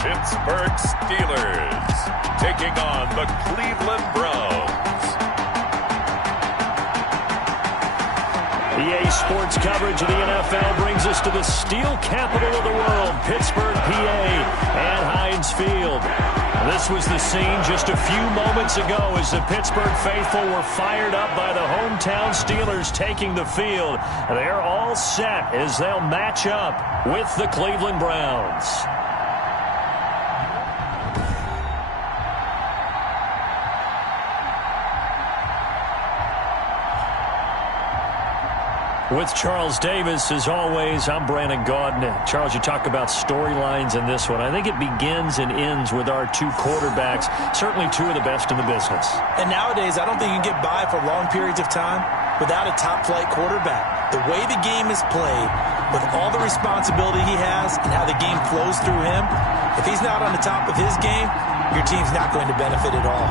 Pittsburgh Steelers taking on the Cleveland Browns. EA Sports coverage of the NFL brings us to the steel capital of the world, Pittsburgh, PA, and Heinz Field. This was the scene just a few moments ago as the Pittsburgh faithful were fired up by the hometown Steelers taking the field. They're all set as they'll match up with the Cleveland Browns. With Charles Davis, as always, I'm Brandon Gaudin. Charles, you talk about storylines in this one. I think it begins and ends with our two quarterbacks, certainly two of the best in the business. And nowadays, I don't think you can get by for long periods of time without a top-flight quarterback. The way the game is played, with all the responsibility he has and how the game flows through him, if he's not on the top of his game, your team's not going to benefit at all.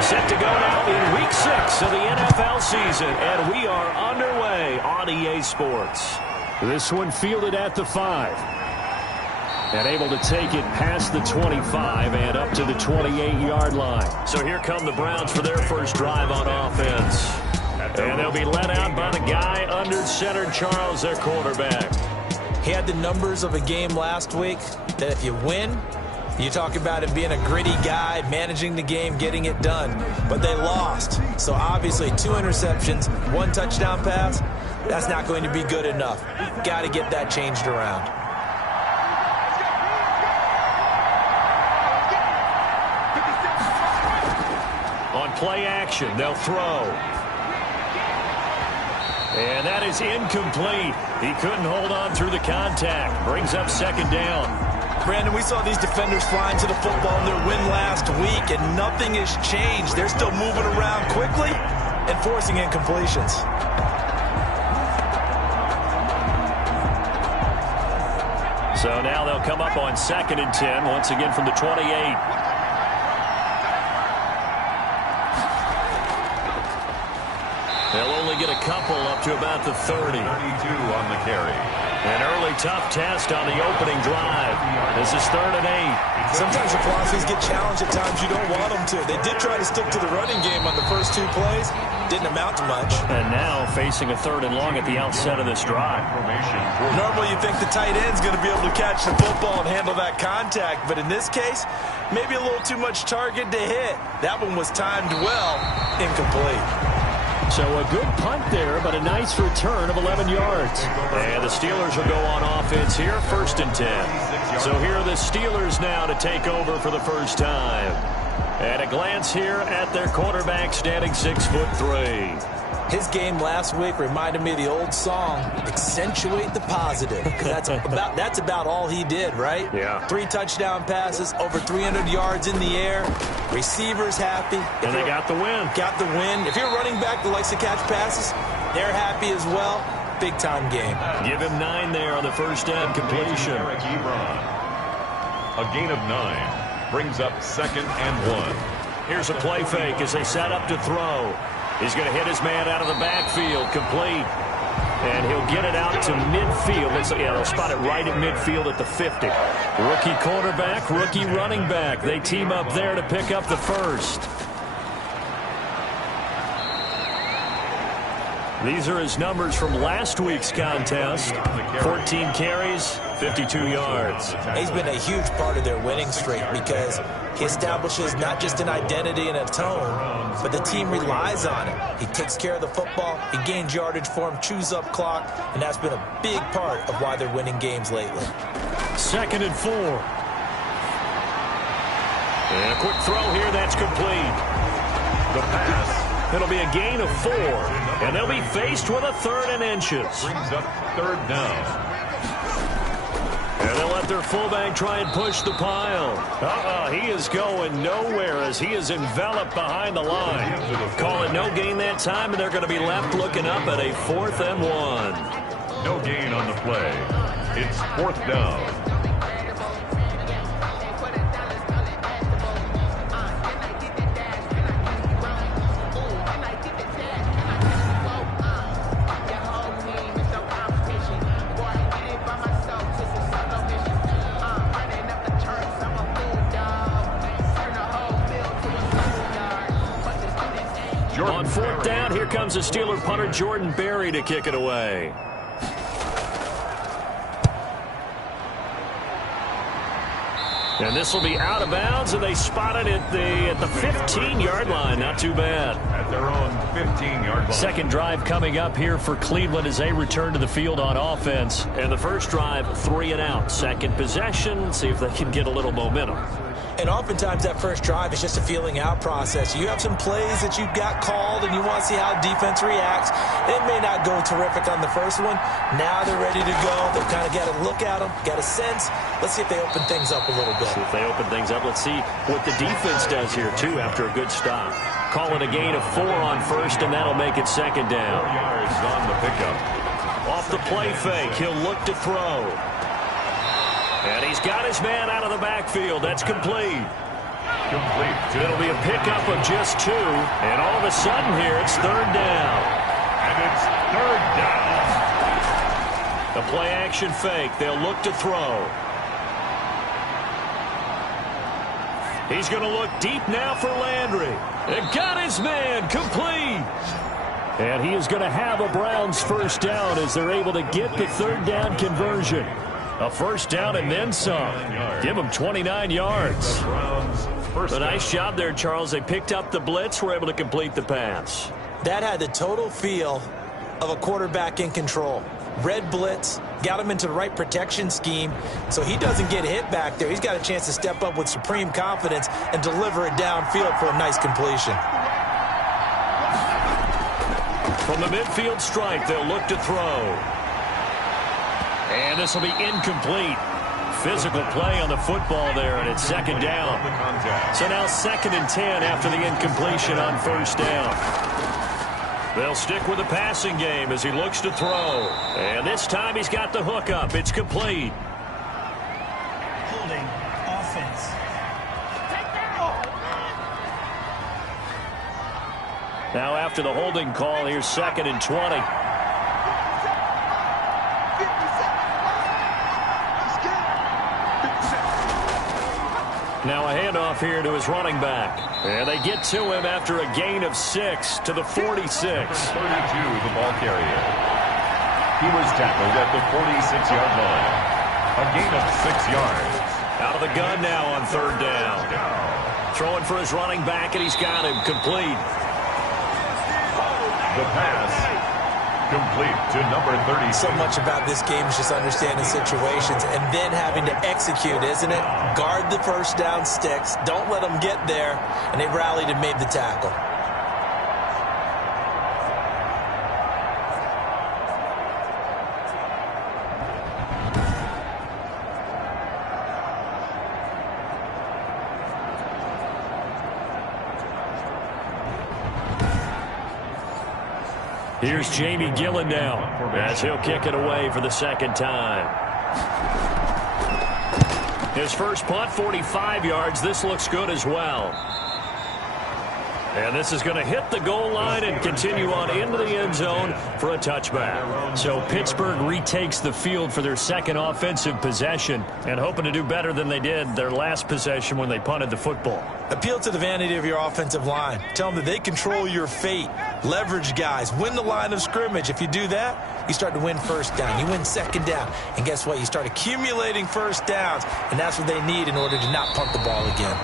Set to go now in Week 6 of the NFL season, and we are underway on EA Sports. This one fielded at the 5. And able to take it past the 25 and up to the 28-yard line. So here come the Browns for their first drive on offense. And they'll be led out by the guy under center, Charles, their quarterback. He had the numbers of a game last week that if you win, you talk about it being a gritty guy, managing the game, getting it done. But they lost. So obviously 2 interceptions, 1 touchdown pass, that's not going to be good enough. Got to get that changed around. On play action, they'll throw. And that is incomplete. He couldn't hold on through the contact. Brings up second down. Brandon, we saw these defenders flying to the football in their win last week, and nothing has changed. They're still moving around quickly and forcing incompletions. So now they'll come up on 2nd and 10, once again from the 28. They'll only get a couple up to about the 30. 32 on the carry. An early tough test on the opening drive. This is 3rd and 8. Sometimes the philosophies get challenged at times you don't want them to. They did try to stick to the running game on the first 2 plays. Didn't amount to much. And now facing a 3rd and long at the outset of this drive. Normally you think the tight end's going to be able to catch the football and handle that contact. But in this case, maybe a little too much target to hit. That one was timed well. Incomplete. So a good punt there, but a nice return of 11 yards. And the Steelers will go on offense here, 1st and 10. So here are the Steelers now to take over for the first time. At a glance here at their quarterback, standing 6'3". His game last week reminded me of the old song, Accentuate the Positive. That's about all he did, right? Yeah. 3 touchdown passes, over 300 yards in the air. Receivers happy. And they got the win. Got the win. If you're a running back that likes to catch passes, they're happy as well. Big-time game. Give him 9 there on the first down completion. A gain of 9 brings up 2nd and 1. Here's a play fake as they set up to throw. He's going to hit his man out of the backfield, complete. And he'll get it out to midfield. They'll spot it right at midfield at the 50. Rookie quarterback, rookie running back. They team up there to pick up the first. These are his numbers from last week's contest. 14 carries, 52 yards. He's been a huge part of their winning streak because he establishes not just an identity and a tone, but the team relies on it. He takes care of the football, he gains yardage for him, chews up clock, and that's been a big part of why they're winning games lately. 2nd and 4. And a quick throw here, that's complete. The pass. It'll be a gain of 4, and they'll be faced with a 3rd and inches. Brings up 3rd down. And they'll let their fullback try and push the pile. He is going nowhere as he is enveloped behind the line. Call it no gain that time, and they're going to be left looking up at a 4th and 1. No gain on the play. It's 4th down. On 4th down, here comes the Steeler punter Jordan Berry to kick it away. And this will be out of bounds, and they spot it at the 15-yard line. Not too bad. At their own 15-yard line. Second drive coming up here for Cleveland as they return to the field on offense. And the first drive, 3 and out. Second possession, see if they can get a little momentum. And oftentimes that first drive is just a feeling out process. You have some plays that you've got called and you want to see how defense reacts. It may not go terrific on the first one. Now they're ready to go. They've kind of got to look at them, got a sense. Let's see if they open things up a little bit. See if they open things up. Let's see what the defense does here, too, after a good stop. Calling a gain of 4 on first, and that'll make it second down. 4 yards on the pickup. Off the play fake, he'll look to throw. And he's got his man out of the backfield. That's complete. It'll be a pickup of just 2. And all of a sudden here, it's 3rd down. And it's 3rd down. The play action fake. They'll look to throw. He's going to look deep now for Landry. And got his man complete. And he is going to have a Browns first down as they're able to get the 3rd down conversion. A first down and then some. Give them 29 yards. A nice job there, Charles. They picked up the blitz, were able to complete the pass. That had the total feel of a quarterback in control. Red blitz, got him into the right protection scheme, so he doesn't get hit back there. He's got a chance to step up with supreme confidence and deliver it downfield for a nice completion. From the midfield stripe, they'll look to throw. And this will be incomplete. Physical play on the football there, and it's 2nd down. So now 2nd and 10 after the incompletion on 1st down. They'll stick with the passing game as he looks to throw. And this time he's got the hook up. It's complete. Holding offense. Now after the holding call, here's 2nd and 20. Now a handoff here to his running back. And they get to him after a gain of 6 to the 46. 32, the ball carrier. He was tackled at the 46-yard line. A gain of 6 yards. Out of the gun now on 3rd down. Throwing for his running back, and he's got him complete. The pass complete to number 30. So much about this game is just understanding situations and then having to execute, isn't it? Guard the first down sticks. Don't let them get there. And they rallied and made the tackle. Here's Jamie Gillen now as he'll kick it away for the 2nd time. His first punt, 45 yards. This looks good as well. And this is going to hit the goal line and continue on into the end zone for a touchback. So Pittsburgh retakes the field for their 2nd offensive possession and hoping to do better than they did their last possession when they punted the football. Appeal to the vanity of your offensive line. Tell them that they control your fate. Leverage guys. Win the line of scrimmage. If you do that, you start to win first down. You win 2nd down. And guess what? You start accumulating first downs. And that's what they need in order to not punt the ball again.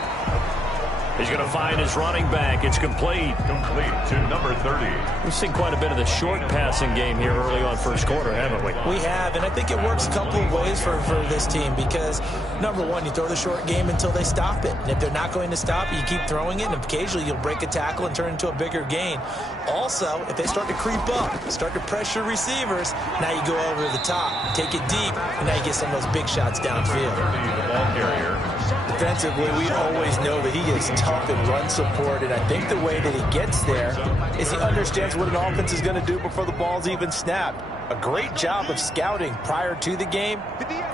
He's going to find his running back. It's complete. Complete to number 30. We've seen quite a bit of the short passing game here early on first quarter, haven't we? We have, and I think it works a couple of ways for this team because, number one, you throw the short game until they stop it. And if they're not going to stop it, you keep throwing it, and occasionally you'll break a tackle and turn it into a bigger gain. Also, if they start to creep up, start to pressure receivers, now you go over the top, take it deep, and now you get some of those big shots downfield. The ball carrier. Defensively, we always know that he is tough in run support, and I think the way that he gets there is he understands what an offense is going to do before the ball's even snapped. A great job of scouting prior to the game,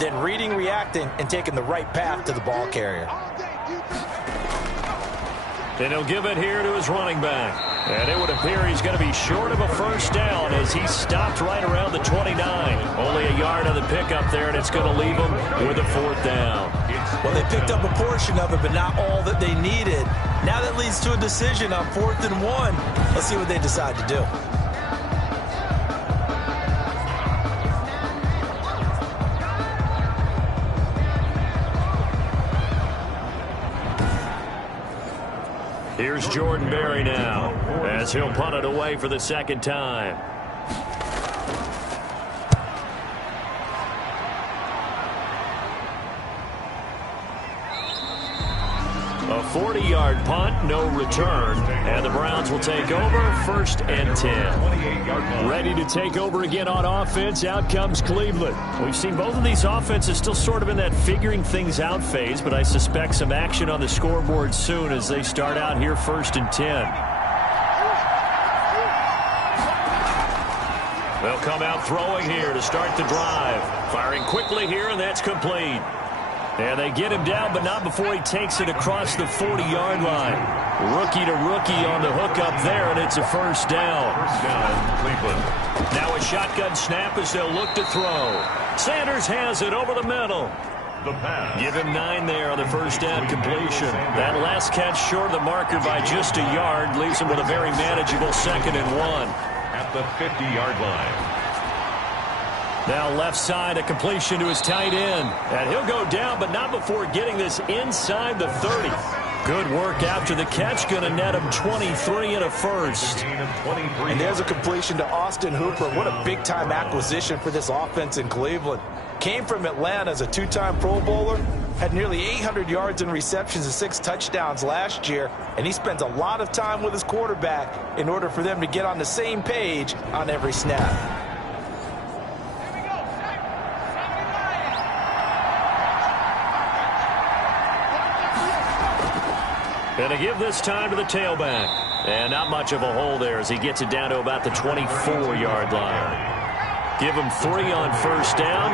then reading, reacting, and taking the right path to the ball carrier. And he'll give it here to his running back. And it would appear he's going to be short of a first down as he stopped right around the 29. Only a yard on the pickup there, and it's going to leave him with a fourth down. Well, they picked up a portion of it, but not all that they needed. Now that leads to a decision on 4th and 1. Let's see what they decide to do. Here's Jordan Berry now as he'll punt it away for the second time. A 40-yard punt, no return, and the Browns will take over 1st and 10. Ready to take over again on offense, out comes Cleveland. We've seen both of these offenses still sort of in that figuring things out phase, but I suspect some action on the scoreboard soon as they start out here 1st and 10. They'll come out throwing here to start the drive. Firing quickly here, and that's complete. And they get him down, but not before he takes it across the 40-yard line. Rookie to rookie on the hook up there, and it's a first down. First down, Cleveland. Now a shotgun snap as they'll look to throw. Sanders has it over the middle. The pass. Give him 9 there on the first down completion. That last catch short of the marker by just a yard leaves him with a very manageable 2nd and 1. At the 50-yard line. Now left side, a completion to his tight end. And he'll go down, but not before getting this inside the 30. Good work after the catch. Going to net him 23 and a first. And there's a completion to Austin Hooper. What a big-time acquisition for this offense in Cleveland. Came from Atlanta as a 2-time Pro Bowler. Had nearly 800 yards in receptions and 6 touchdowns last year. And he spends a lot of time with his quarterback in order for them to get on the same page on every snap. And to give this time to the tailback. And not much of a hole there as he gets it down to about the 24-yard line. Give him 3 on first down.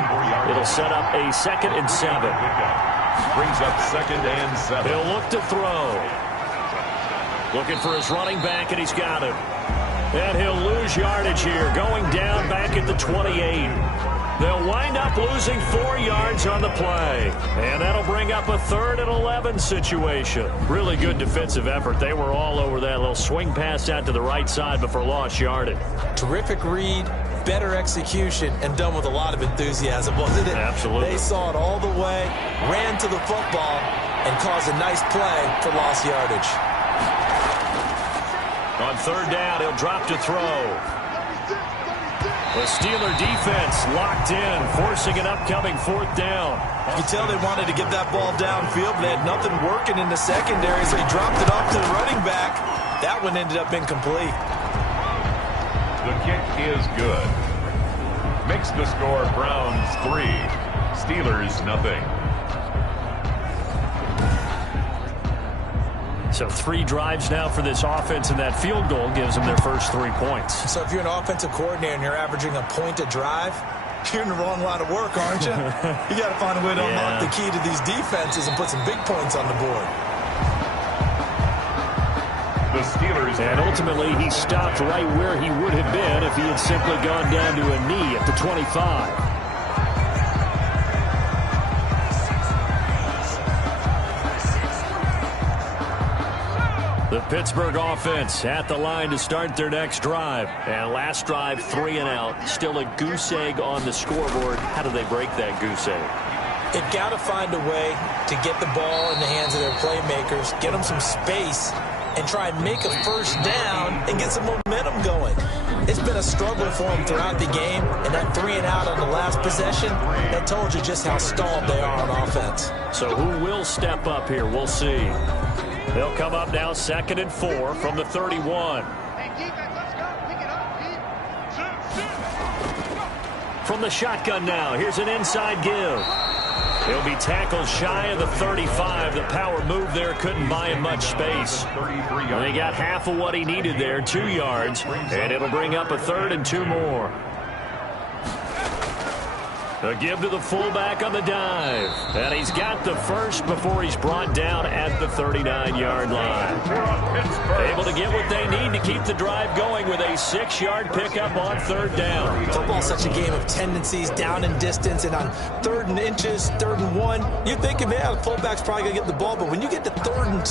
It'll set up a 2nd and 7. Brings up 2nd and 7. He'll look to throw. Looking for his running back, and he's got him. And he'll lose yardage here, going down back at the 28. They'll wind up losing 4 yards on the play. And that'll bring up a 3rd and 11 situation. Really good defensive effort. They were all over that little swing pass out to the right side before lost yardage. Terrific read, better execution, and done with a lot of enthusiasm, wasn't it? Absolutely. They saw it all the way, ran to the football, and caused a nice play for lost yardage. On 3rd down, he'll drop to throw. The Steeler defense locked in, forcing an upcoming 4th down. You can tell they wanted to get that ball downfield, but they had nothing working in the secondary, so he dropped it off to the running back. That one ended up incomplete. The kick is good. Makes the score Browns 3, Steelers nothing. So 3 drives now for this offense, and that field goal gives them their first 3 points. So if you're an offensive coordinator and you're averaging a point a drive, you're in the wrong line of work, aren't you? You got to find a way to unlock the key to these defenses and put some big points on the board. The Steelers. And ultimately, he stopped right where he would have been if he had simply gone down to a knee at the 25. The Pittsburgh offense at the line to start their next drive. And last drive, 3 and out. Still a goose egg on the scoreboard. How do they break that goose egg? They've got to find a way to get the ball in the hands of their playmakers, get them some space, and try and make a first down and get some momentum going. It's been a struggle for them throughout the game, and that 3-and-out on the last possession, that told you just how stalled they are on offense. So who will step up here? We'll see. They'll come up now 2nd and 4 from the 31. From the shotgun now, here's an inside give. He'll be tackled shy of the 35. The power move there couldn't buy him much space. And he got half of what he needed there, 2 yards, and it'll bring up a 3rd and 2 more. A give to the fullback on the dive. And he's got the first before he's brought down at the 39-yard line. Able to get what they need to keep the drive going with a 6-yard pickup on 3rd down. Football's such a game of tendencies, down and distance, and on 3rd and inches, 3rd and 1, you're thinking, man, the fullback's probably going to get the ball. But when you get to 3rd and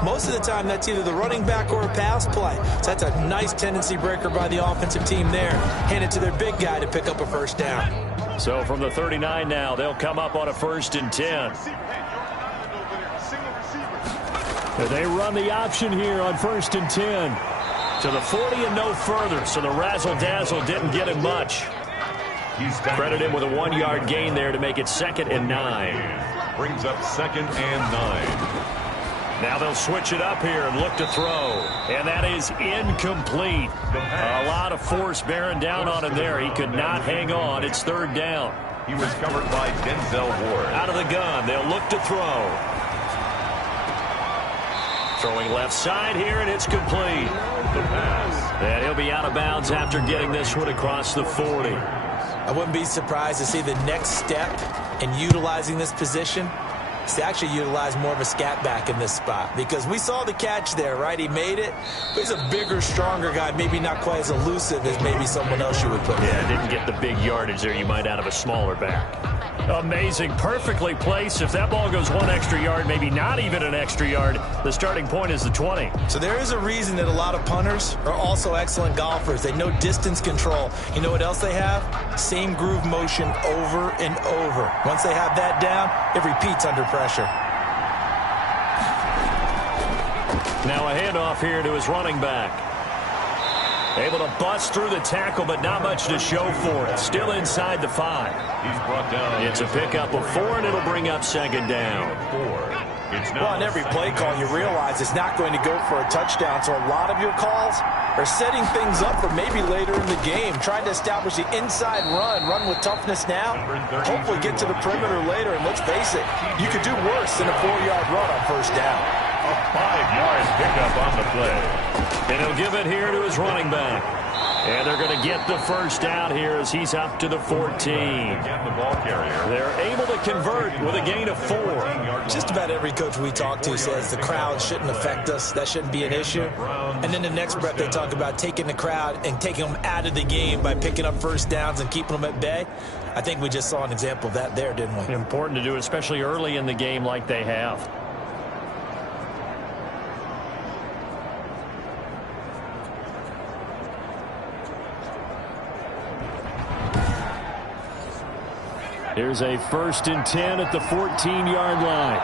2, most of the time that's either the running back or a pass play. So that's a nice tendency breaker by the offensive team there. Hand it to their big guy to pick up a first down. So from the 39 now, they'll come up on a 1st and 10. They run the option here on 1st and 10. To the 40 and no further, so the razzle-dazzle didn't get him much. Credit him with a 1-yard gain there to make it 2nd and 9. Brings up 2nd and 9. Now they'll switch it up here and look to throw. And that is incomplete. A lot of force bearing down on him there. He could not hang on. It's 3rd down. He was covered by Denzel Ward. Out of the gun. They'll look to throw. Throwing left side here, and it's complete. The pass. And he'll be out of bounds after getting this one across the 40. I wouldn't be surprised to see the next step in utilizing this position to actually utilize more of a scat back in this spot, because we saw the catch there, right? He made it, but he's a bigger, stronger guy, maybe not quite as elusive as maybe someone else you would put in. Yeah, didn't get the big yardage there you might out of a smaller back. Amazing, perfectly placed. If that ball goes 1 extra yard, maybe not even an extra yard, the starting point is the 20. So there is a reason that a lot of punters are also excellent golfers. They know distance control. You know what else they have? Same groove motion over and over. Once they have that down, it repeats under pressure. Now a handoff here to his running back. Able to bust through the tackle, but not much to show for it. Still inside the 5. He's brought down. It's a pickup of 4, and it'll bring up 2nd down. 4. It's well, on every play call, you realize it's not going to go for a touchdown. So a lot of your calls are setting things up for maybe later in the game, trying to establish the inside run with toughness now, hopefully get to the perimeter later. And let's face it, you could do worse than a 4-yard run on 1st down. A 5-yard pickup on the play. And he'll give it here to his running back. And they're going to get the first down here as he's up to the 14. Again, the ball carrier. They're able to convert with a gain of 4. Just about every coach we talk to says the crowd shouldn't affect us. That shouldn't be an issue. And then the next breath they talk about taking the crowd and taking them out of the game by picking up first downs and keeping them at bay. I think we just saw an example of that there, didn't we? Important to do, especially early in the game like they have. Here's a 1st and 10 at the 14-yard line.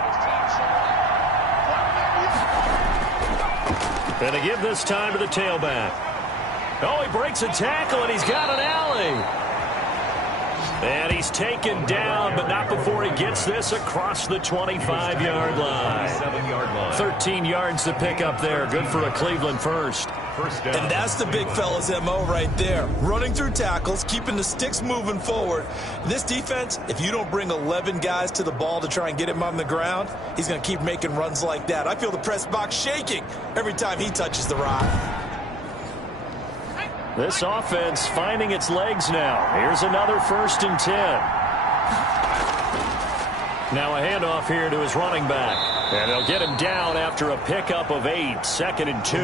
And to give this time to the tailback. Oh, he breaks a tackle, and he's got an alley. And he's taken down, but not before he gets this across the 25-yard line. 13 yards to pick up there. Good for a Cleveland first. And that's the big fella's MO right there. Running through tackles, keeping the sticks moving forward. This defense, if you don't bring 11 guys to the ball to try and get him on the ground, he's going to keep making runs like that. I feel the press box shaking every time he touches the rock. This offense finding its legs now. Here's another 1st and 10. Now a handoff here to his running back. And they'll get him down after a pickup of 8. 2nd and 2.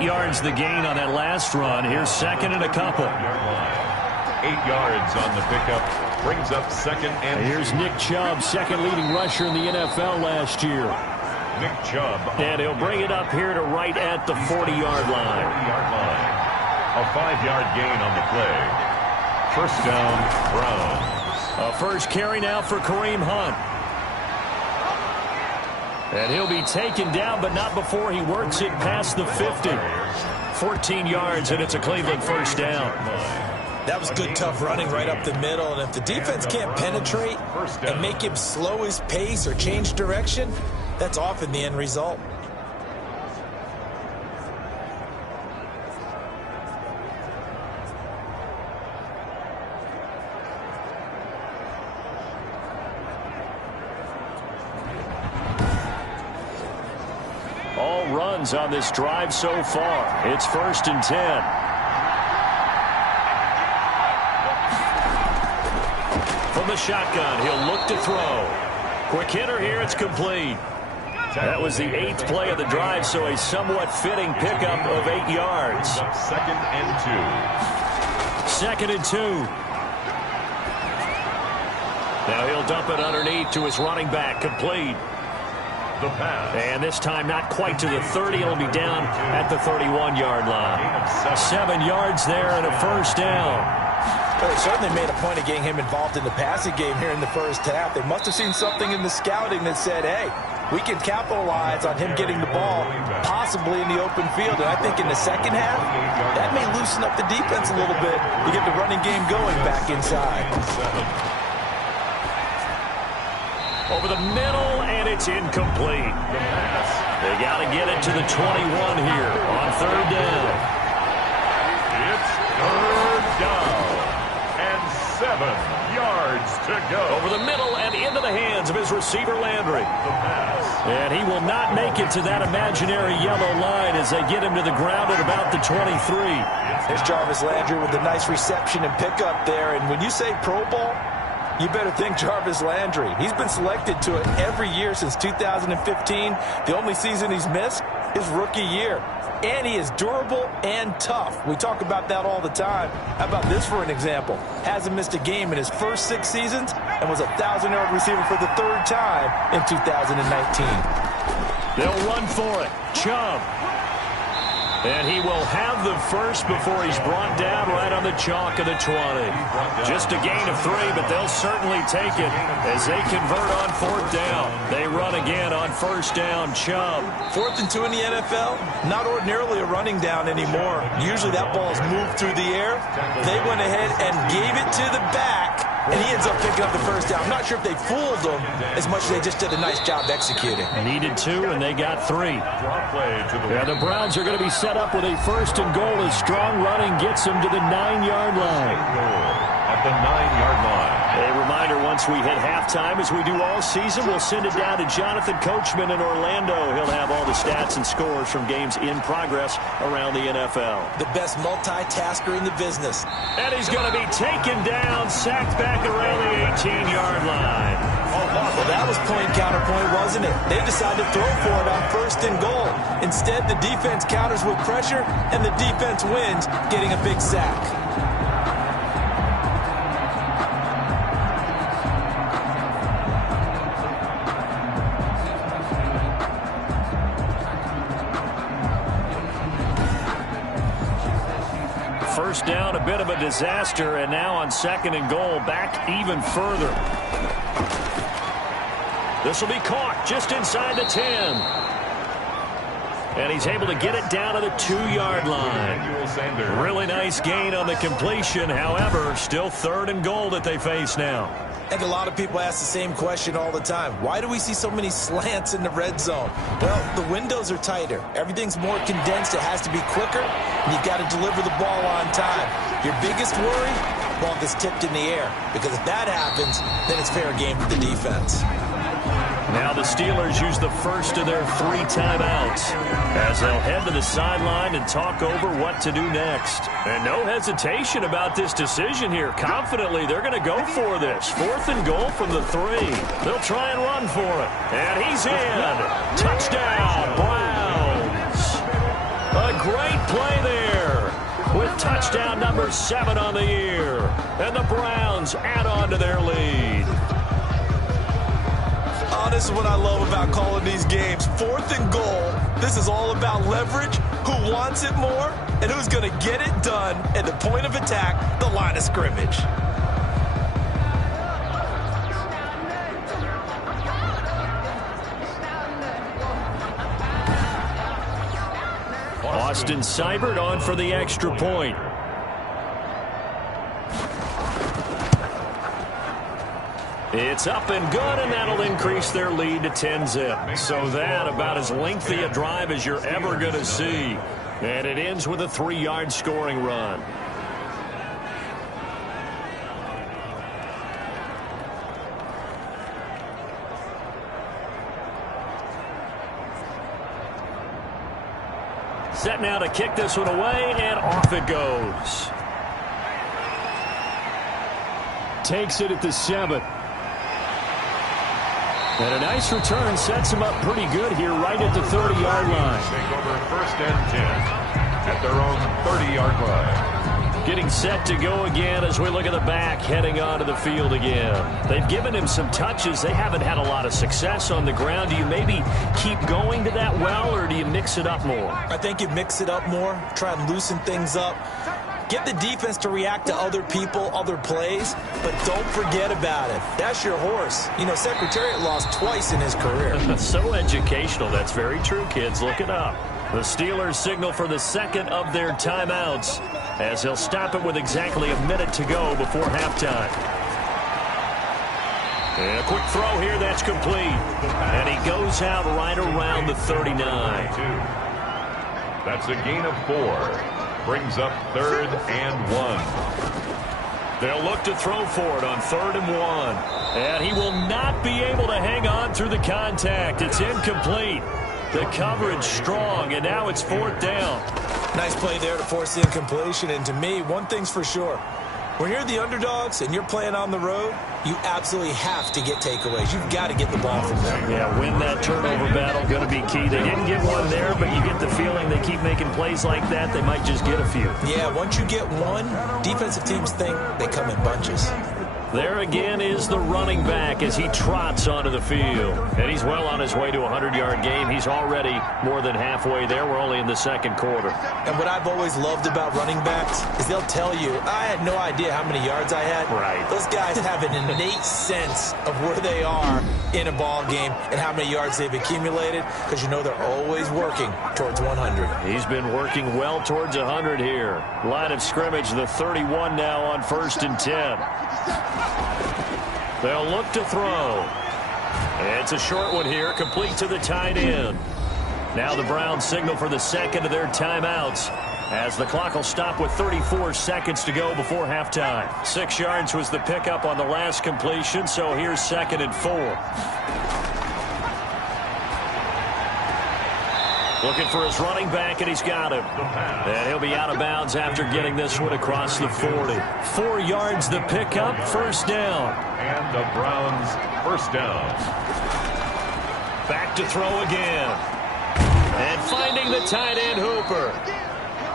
8 yards the gain on that last run. Here's 2nd and a couple. 8 yards on the pickup. Brings up 2nd and here's Nick Chubb, 2nd leading rusher in the NFL last year. Nick Chubb. And he'll bring it up here to right at the 40-yard line. A 5-yard gain on the play. First down, Browns. A first carry now for Kareem Hunt. And he'll be taken down, but not before he works it past the 50. 14 yards, and it's a Cleveland first down. That was good, tough running right up the middle. And if the defense can't penetrate and make him slow his pace or change direction, that's often the end result. All runs on this drive so far. It's 1st and 10. From the shotgun, he'll look to throw. Quick hitter here, it's complete. That was the 8th play of the drive, so a somewhat fitting pickup of 8 yards. 2nd and 2. 2nd and 2. Now he'll dump it underneath to his running back, complete. The pass. And this time not quite to the 30. It'll be down at the 31-yard line. 7 yards there and a first down. Well, they certainly made a point of getting him involved in the passing game here in the first half. They must have seen something in the scouting that said, hey, we can capitalize on him getting the ball, possibly in the open field. And I think in the second half, that may loosen up the defense a little bit to get the running game going back inside. Over the middle, and it's incomplete. They got to get it to the 21 here on 3rd down. It's 3rd down and 7 yards to go. Over the middle and into the hands of his receiver, Landry. And he will not make it to that imaginary yellow line as they get him to the ground at about the 23. There's Jarvis Landry with a nice reception and pickup there. And when you say Pro Bowl, you better think Jarvis Landry. He's been selected to it every year since 2015. The only season he's missed is rookie year. And he is durable and tough. We talk about that all the time. How about this for an example? Hasn't missed a game in his first 6 seasons and was a 1,000-yard receiver for the 3rd time in 2019. They'll run for it. Chubb. And he will have the first before he's brought down right on the chalk of the 20. Just a gain of 3, but they'll certainly take it as they convert on 4th down. They run again on 1st down. Chubb. 4th and 2 in the NFL, not ordinarily a running down anymore. Usually that ball is moved through the air. They went ahead and gave it to the back, and he ends up picking up the first down. I'm not sure if they fooled him as much as they just did a nice job executing. Needed 2, and they got 3. Yeah, the Browns are going to be set up with a 1st and goal as strong running gets them to the 9-yard line. At the 9-yard line. A reminder, once we hit halftime, as we do all season, we'll send it down to Jonathan Coachman in Orlando. He'll have all the stats and scores from games in progress around the NFL. The best multitasker in the business. And he's going to be taken down, sacked back around the 18-yard line. Well, that was point counterpoint, wasn't it? They decided to throw for it on 1st and goal. Instead, the defense counters with pressure, and the defense wins, getting a big sack. First down, a bit of a disaster, and now on 2nd and goal, back even further. This will be caught just inside the 10. And he's able to get it down to the 2-yard line. Really nice gain on the completion. However, still 3rd and goal that they face now. I think a lot of people ask the same question all the time. Why do we see so many slants in the red zone? Well, the windows are tighter. Everything's more condensed. It has to be quicker, and you've got to deliver the ball on time. Your biggest worry? Ball gets tipped in the air, because if that happens, then it's fair game for the defense. Now the Steelers use the first of their 3 timeouts as they'll head to the sideline and talk over what to do next. And no hesitation about this decision here. Confidently, they're going to go for this. 4th and goal from the 3. They'll try and run for it. And he's in. Touchdown, Browns. A great play there with touchdown number 7 on the year. And the Browns add on to their lead. Oh, this is what I love about calling these games. 4th and goal. This is all about leverage, who wants it more, and who's going to get it done at the point of attack, the line of scrimmage. Austin Seibert on for the extra point. It's up and good, and that'll increase their lead to 10-zip. So that about as lengthy a drive as you're ever going to see. And it ends with a 3-yard scoring run. Set now to kick this one away, and off it goes. Takes it at the 7. And a nice return sets him up pretty good here right at the 30-yard line. Take over 1st and 10 at their own 30-yard line. Getting set to go again as we look at the back heading onto the field again. They've given him some touches. They haven't had a lot of success on the ground. Do you maybe keep going to that well, or do you mix it up more? I think you mix it up more, try and loosen things up. Get the defense to react to other people, other plays, but don't forget about it. That's your horse. You know, Secretariat lost twice in his career. So educational. That's very true, kids. Look it up. The Steelers signal for the second of their timeouts as they'll stop it with exactly a minute to go before halftime. And a quick throw here. That's complete. And he goes out right around the 39. That's a gain of 4. Brings up 3rd and 1. They'll look to throw for it on 3rd and 1. And he will not be able to hang on through the contact. It's incomplete. The coverage strong, and now it's 4th down. Nice play there to force the incompletion. And to me, one thing's for sure. When you're the underdogs and you're playing on the road, you absolutely have to get takeaways. You've got to get the ball from them. Yeah, win that turnover battle, going to be key. They didn't get one there, but you get the feeling they keep making plays like that, they might just get a few. Yeah, once you get one, defensive teams think they come in bunches. There again is the running back as he trots onto the field. And he's well on his way to a 100-yard game. He's already more than halfway there. We're only in the 2nd quarter. And what I've always loved about running backs is they'll tell you, I had no idea how many yards I had. Right. Those guys have an innate sense of where they are in a ball game and how many yards they've accumulated, because you know they're always working towards 100. He's been working well towards 100 here. Line of scrimmage, the 31 now on 1st and 10. They'll look to throw. It's a short one here, complete to the tight end. Now the Browns signal for the second of their timeouts as the clock will stop with 34 seconds to go before halftime. 6 yards was the pickup on the last completion, so here's 2nd and 4. Looking for his running back, and he's got him. And he'll be out of bounds after getting this one across the 40. 4 yards the pickup, 1st down. And the Browns 1st down. Back to throw again. And finding the tight end Hooper.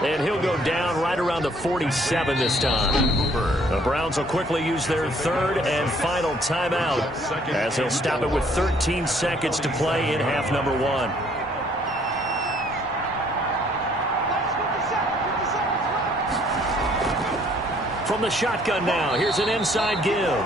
And he'll go down right around the 47 this time. The Browns will quickly use their 3rd and final timeout as they'll stop it with 13 seconds to play in half number 1. From the shotgun now, here's an inside give.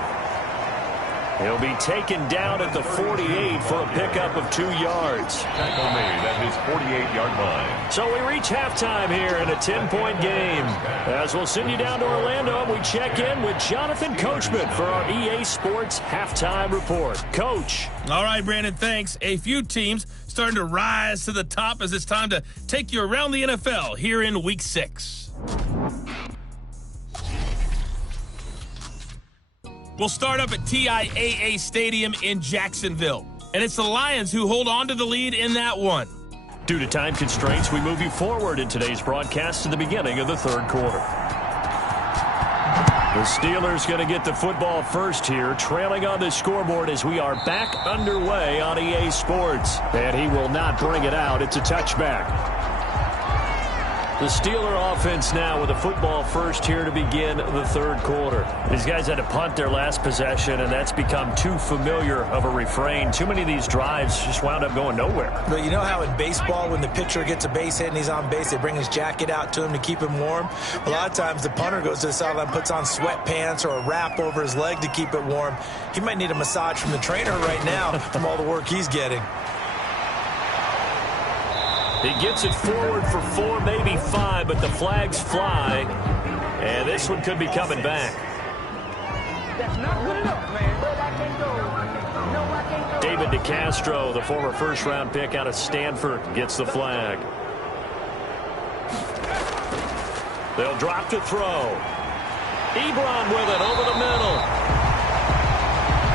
He'll be taken down at the 48 for a pickup of 2 yards. Tackle made at his 48-yard line. So we reach halftime here in a 10-point game. As we'll send you down to Orlando, we check in with Jonathan Coachman for our EA Sports Halftime Report. Coach. All right, Brandon, thanks. A few teams starting to rise to the top as it's time to take you around the NFL here in Week 6. We'll start up at TIAA Stadium in Jacksonville. And it's the Lions who hold on to the lead in that one. Due to time constraints, we move you forward in today's broadcast to the beginning of the 3rd quarter. The Steelers going to get the football first here, trailing on the scoreboard as we are back underway on EA Sports. And he will not bring it out. It's a touchback. The Steeler offense now with a football first here to begin the 3rd quarter. These guys had to punt their last possession, and that's become too familiar of a refrain. Too many of these drives just wound up going nowhere. But you know how in baseball, when the pitcher gets a base hit and he's on base, they bring his jacket out to him to keep him warm? A lot of times the punter goes to the sideline, puts on sweatpants or a wrap over his leg to keep it warm. He might need a massage from the trainer right now from all the work he's getting. He gets it forward for 4, maybe 5, but the flags fly. And this one could be coming back. That's not good enough, man. But I can't go. No, I can't go. David DeCastro, the former first-round pick out of Stanford, gets the flag. They'll drop to throw. Ebron with it over the middle.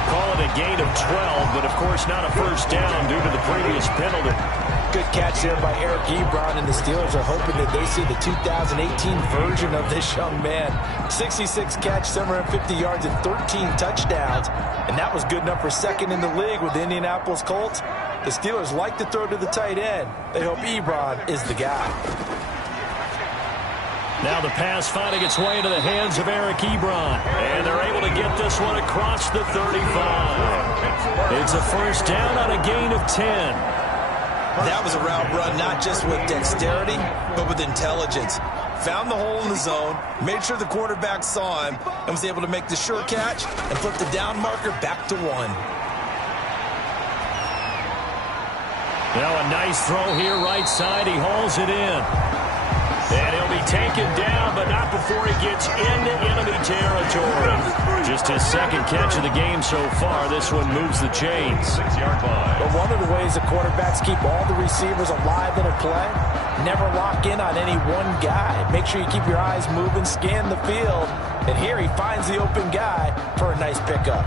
Call it a gain of 12, but of course not a first down due to the previous penalty. Good catch there by Eric Ebron, and the Steelers are hoping that they see the 2018 version of this young man. 66 catch, 750 yards, and 13 touchdowns. And that was good enough for second in the league with the Indianapolis Colts. The Steelers like to throw to the tight end. They hope Ebron is the guy. Now the pass finding its way into the hands of Eric Ebron. And they're able to get this one across the 35. It's a first down on a gain of 10. That was a route run not just with dexterity, but with intelligence. Found the hole in the zone, made sure the quarterback saw him, and was able to make the sure catch and flip the down marker back to 1. Now a nice throw here right side. He hauls it in. And he'll be taken down, but not before he gets into enemy territory. Just his second catch of the game so far. This one moves the chains. 6-yard line. But one of the ways the quarterbacks keep all the receivers alive in a play, never lock in on any one guy. Make sure you keep your eyes moving, scan the field. And here he finds the open guy for a nice pickup.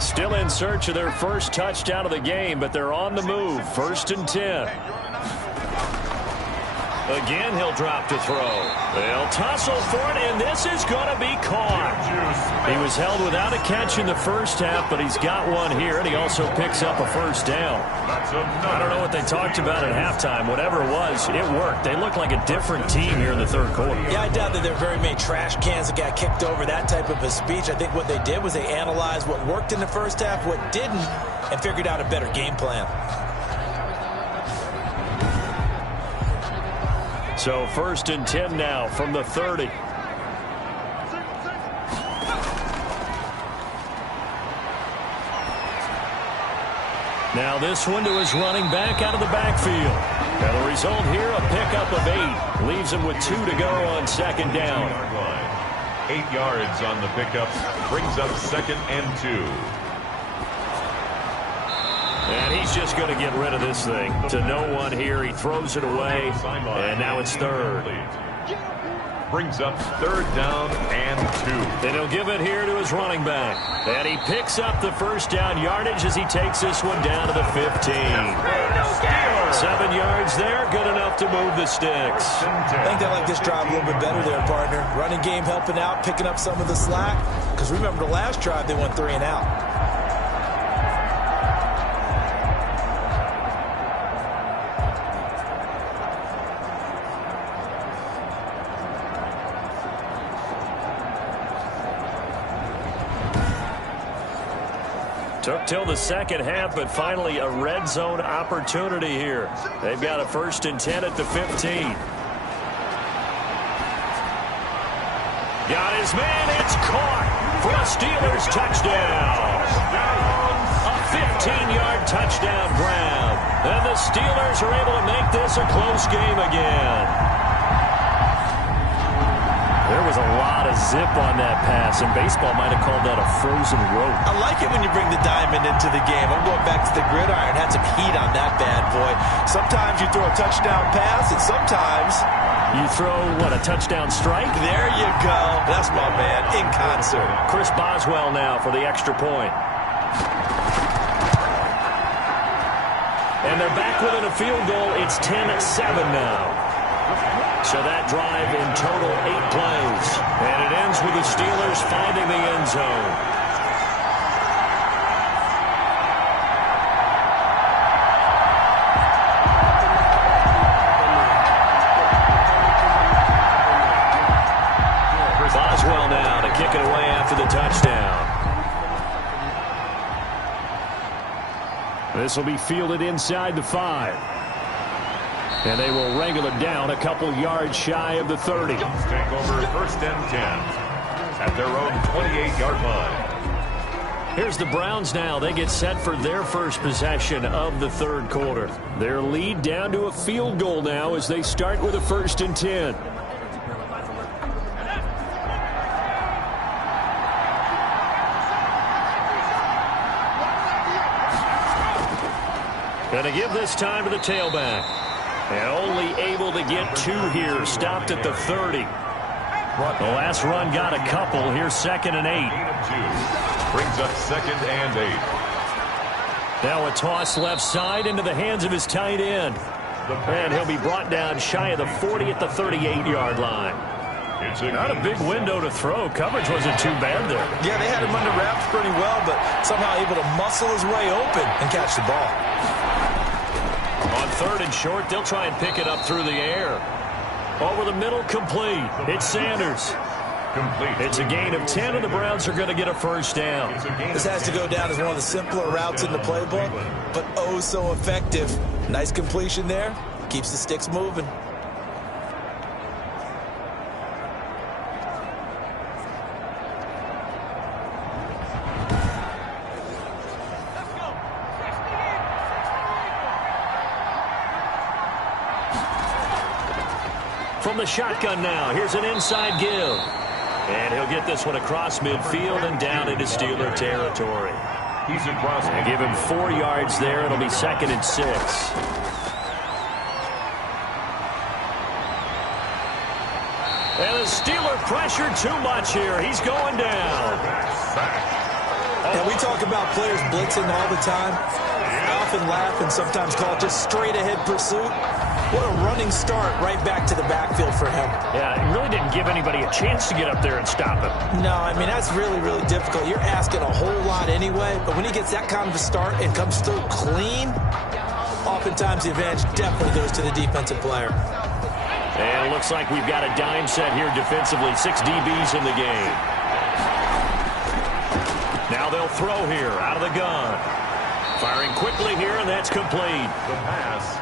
Still in search of their first touchdown of the game, but they're on the move. 1st and 10. Again, he'll drop to throw. They'll tussle for it, and this is going to be caught. He was held without a catch in the first half, but he's got one here, and he also picks up a first down. I don't know what they talked about at halftime. Whatever it was, it worked. They look like a different team here in the third quarter. Yeah, I doubt that there are very many trash cans that got kicked over, that type of a speech. I think what they did was they analyzed what worked in the first half, what didn't, and figured out a better game plan. So 1st and 10 now from the 30. Now this one to his running back out of the backfield. Now the result here, a pickup of 8. Leaves him with 2 to go on 2nd down. 8 yards on the pickup. Brings up 2nd and 2. And he's just going to get rid of this thing. To no one here. He throws it away. And now it's 3rd. Brings up 3rd down and 2. And he'll give it here to his running back. And he picks up the first down yardage as he takes this one down to the 15. 7 yards there. Good enough to move the sticks. I think they like this drive a little bit better there, partner. Running game helping out, picking up some of the slack. Because remember the last drive, they went 3 and out. Took till the second half, but finally a red zone opportunity here. They've got a 1st and 10 at the 15. Got his man. It's caught for a Steelers touchdown. A 15-yard touchdown grab. And the Steelers are able to make this a close game again. There was a lot of zip on that pass, and baseball might have called that a frozen rope. I like it when you bring the diamond into the game. I'm going back to the gridiron. Had some heat on that bad boy. Sometimes you throw a touchdown pass, and sometimes you throw, what, a touchdown strike? There you go. That's my man, in concert. Chris Boswell now for the extra point. And they're back within a field goal. It's 10-7 now. So that drive in total 8 plays. And it ends with the Steelers finding the end zone. Boswell now to kick it away after the touchdown. This will be fielded inside the 5. And they will wrangle it down a couple yards shy of the 30. Take over 1st and 10 at their own 28-yard line. Here's the Browns now. They get set for their first possession of the 3rd quarter. Their lead down to a field goal now as they start with a 1st and 10. Going to give this time to the tailback. And only able to get 2 here. Stopped at the 30. The last run got a couple. Here's 2nd and 8. Brings up 2nd and 8. Now a toss left side into the hands of his tight end. And he'll be brought down shy of the 40 at the 38-yard line. Not a big window to throw. Coverage wasn't too bad there. Yeah, they had him under wraps pretty well, but somehow able to muscle his way open and catch the ball. On 3rd and short, they'll try and pick it up through the air. Over the middle, complete. It's Sanders. Complete. It's a gain of 10, and the Browns are going to get a 1st down. This has to go down as one of the simpler routes in the playbook, but oh so effective. Nice completion there. Keeps the sticks moving. From the shotgun now, here's an inside give. And he'll get this one across midfield and down into Steeler territory. He's across. And give him 4 yards there. It'll be 2nd and 6. And the Steeler pressure too much here. He's going down. And we talk about players blitzing all the time. I often laugh and sometimes call it just straight ahead pursuit. What a running start right back to the backfield for him. Yeah, it really didn't give anybody a chance to get up there and stop him. No, I mean, that's really, really difficult. You're asking a whole lot anyway, but when he gets that kind of a start and comes through clean, oftentimes the advantage definitely goes to the defensive player. And it looks like we've got a dime set here defensively. 6 DBs in the game. Now they'll throw here out of the gun. Firing quickly here, and that's complete. The pass.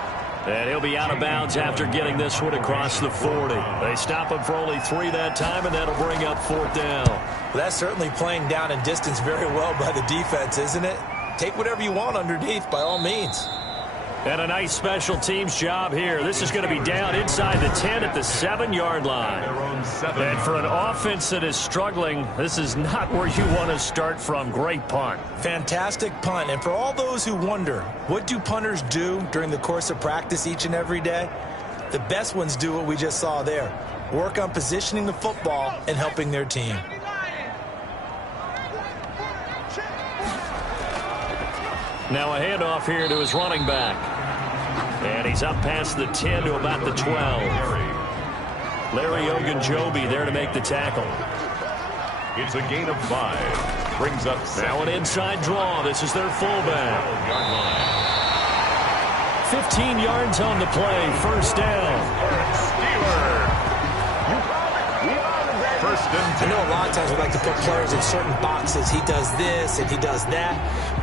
And he'll be out of bounds after getting this one across the 40. They stop him for only 3 that time, and that'll bring up 4th down. Well, that's certainly playing down and distance very well by the defense, isn't it? Take whatever you want underneath, by all means. And a nice special teams job here. This is going to be down inside the 10 at the 7-yard line. And for an offense that is struggling, this is not where you want to start from. Great punt. Fantastic punt. And for all those who wonder, what do punters do during the course of practice each and every day? The best ones do what we just saw there. Work on positioning the football and helping their team. Now a handoff here to his running back. And he's up past the 10 to about the 12. Larry Ogunjobi there to make the tackle. It's a gain of 5. Brings up 7. Now an inside draw. This is their fullback. 15 yards on the play. 1st down. I know a lot of times we like to put players in certain boxes. He does this and he does that.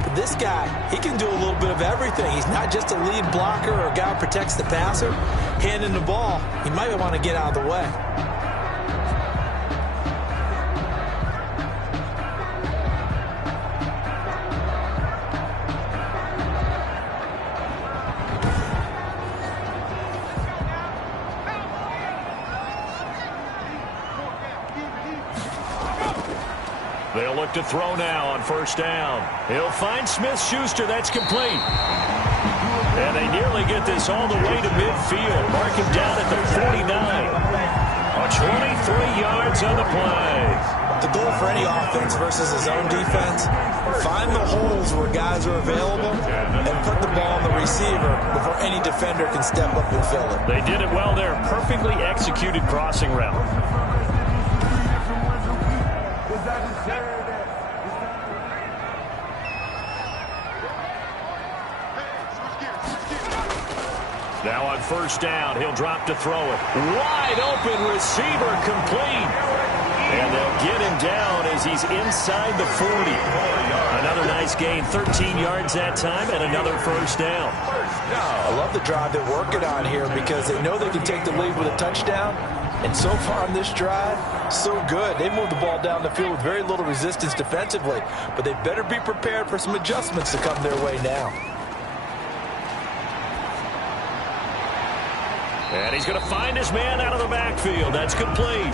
But this guy, he can do a little bit of everything. He's not just a lead blocker or a guy who protects the passer. Handing the ball, he might want to get out of the way. They'll look to throw now on 1st down. He'll find Smith-Schuster. That's complete. And they nearly get this all the way to midfield. Mark him down at the 49. 23 yards on the play. The goal for any offense versus his own defense, find the holes where guys are available and put the ball on the receiver before any defender can step up and fill it. They did it well there. Perfectly executed crossing route. Now on 1st down, he'll drop to throw it. Wide open receiver complete. And they'll get him down as he's inside the 40. Another nice gain, 13 yards that time, and another first down. I love the drive they're working on here because they know they can take the lead with a touchdown. And so far on this drive, so good. They moved the ball down the field with very little resistance defensively. But they better be prepared for some adjustments to come their way now. And he's going to find his man out of the backfield. That's complete.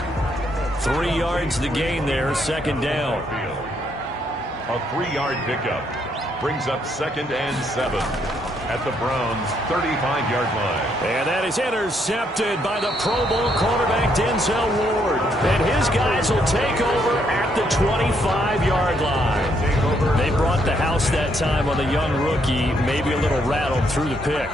3 yards the gain there, second down. A 3-yard pickup brings up 2nd and 7 at the Browns' 35-yard line. And that is intercepted by the Pro Bowl cornerback Denzel Ward. And his guys will take over at the 25-yard line. They brought the house that time on the young rookie, maybe a little rattled through the pick.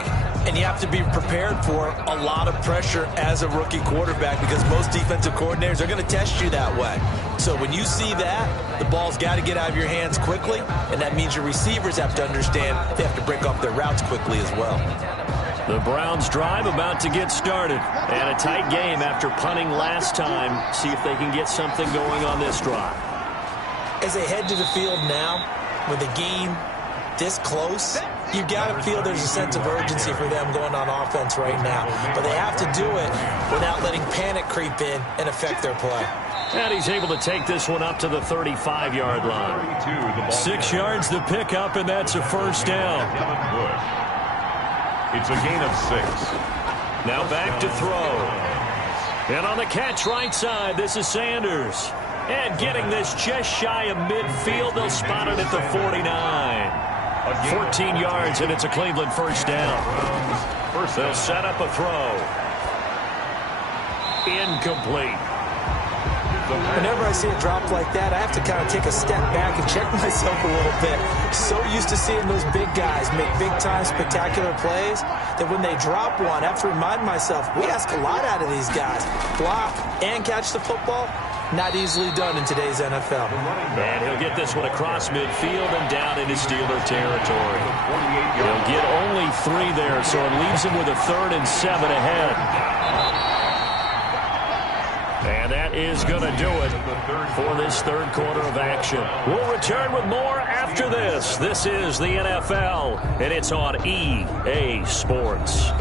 And you have to be prepared for a lot of pressure as a rookie quarterback because most defensive coordinators are going to test you that way. So when you see that, the ball's got to get out of your hands quickly, and that means your receivers have to understand they have to break off their routes quickly as well. The Browns drive about to get started. And a tight game after punting last time. See if they can get something going on this drive. As they head to the field now, with the game this close, you've got to feel there's a sense of urgency for them going on offense right now. But they have to do it without letting panic creep in and affect their play. And he's able to take this one up to the 35-yard line. 6 yards the pickup, and that's a first down. It's a gain of 6. Now back to throw. And on the catch right side, this is Sanders. And getting this just shy of midfield, they'll spot it at the 49. 14 yards, and it's a Cleveland first down. They'll set up a throw. Incomplete. Whenever I see a drop like that, I have to kind of take a step back and check myself a little bit. So used to seeing those big guys make big-time spectacular plays that when they drop one, I have to remind myself, we ask a lot out of these guys. Block and catch the football, not easily done in today's NFL. And he'll get this one across midfield and down into Steeler territory. He'll get only 3 there, so it leaves him with a 3rd and 7 ahead. And that is going to do it for this third quarter of action. We'll return with more after this. This is the NFL, and it's on EA Sports.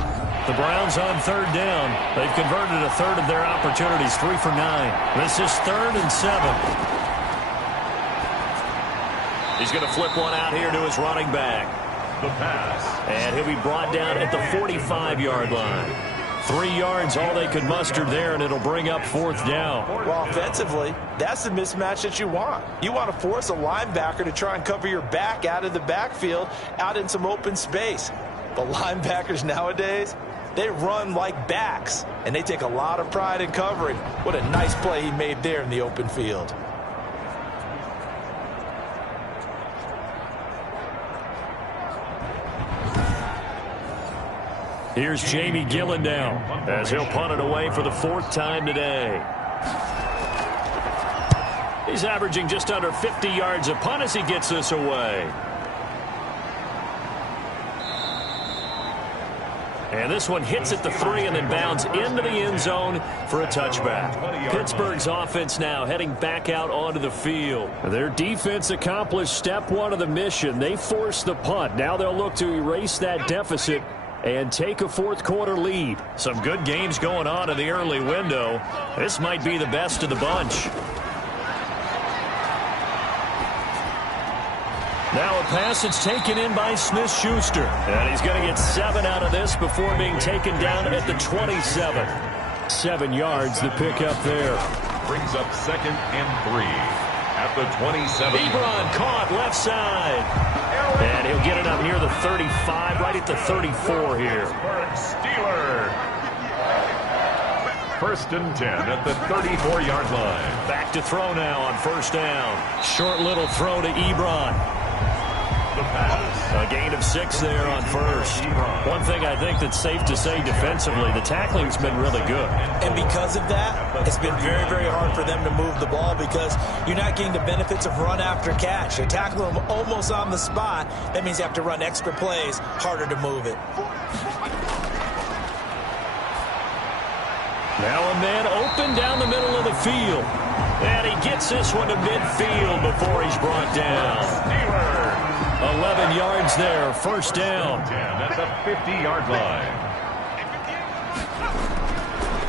The Browns on 3rd down. They've converted a 1/3 of their opportunities, 3 for 9. This is 3rd and 7. He's going to flip one out here to his running back. The pass. And he'll be brought down at the 45-yard line. 3 yards, all they could muster there, and it'll bring up 4th down. Well, offensively, that's the mismatch that you want. You want to force a linebacker to try and cover your back out of the backfield, out in some open space. But linebackers nowadays, they run like backs, and they take a lot of pride in covering. What a nice play he made there in the open field. Here's Jamie Gillen now as he'll punt it away for the 4th time today. He's averaging just under 50 yards a punt as he gets this away. And this one hits at the 3 and then bounds into the end zone for a touchback. Pittsburgh's offense now heading back out onto the field. Their defense accomplished step 1 of the mission. They forced the punt. Now they'll look to erase that deficit and take a 4th quarter lead. Some good games going on in the early window. This might be the best of the bunch. Now a pass that's taken in by Smith-Schuster. And he's going to get 7 out of this before being taken down at the 27. 7 yards, the pickup there. Brings up 2nd and 3 at the 27. Ebron caught left side. And he'll get it up near the 35, right at the 34 here. Steeler. 1st and 10 at the 34-yard line. Back to throw now on 1st down. Short little throw to Ebron. The pass. A gain of 6 there on 1st. One thing I think that's safe to say defensively, the tackling's been really good. And because of that, it's been very, very hard for them to move the ball because you're not getting the benefits of run after catch. You're tackling them almost on the spot. That means you have to run extra plays, harder to move it. Now a man open down the middle of the field. And he gets this one to midfield before he's brought down. 11 yards there, first down. At the 50-yard line.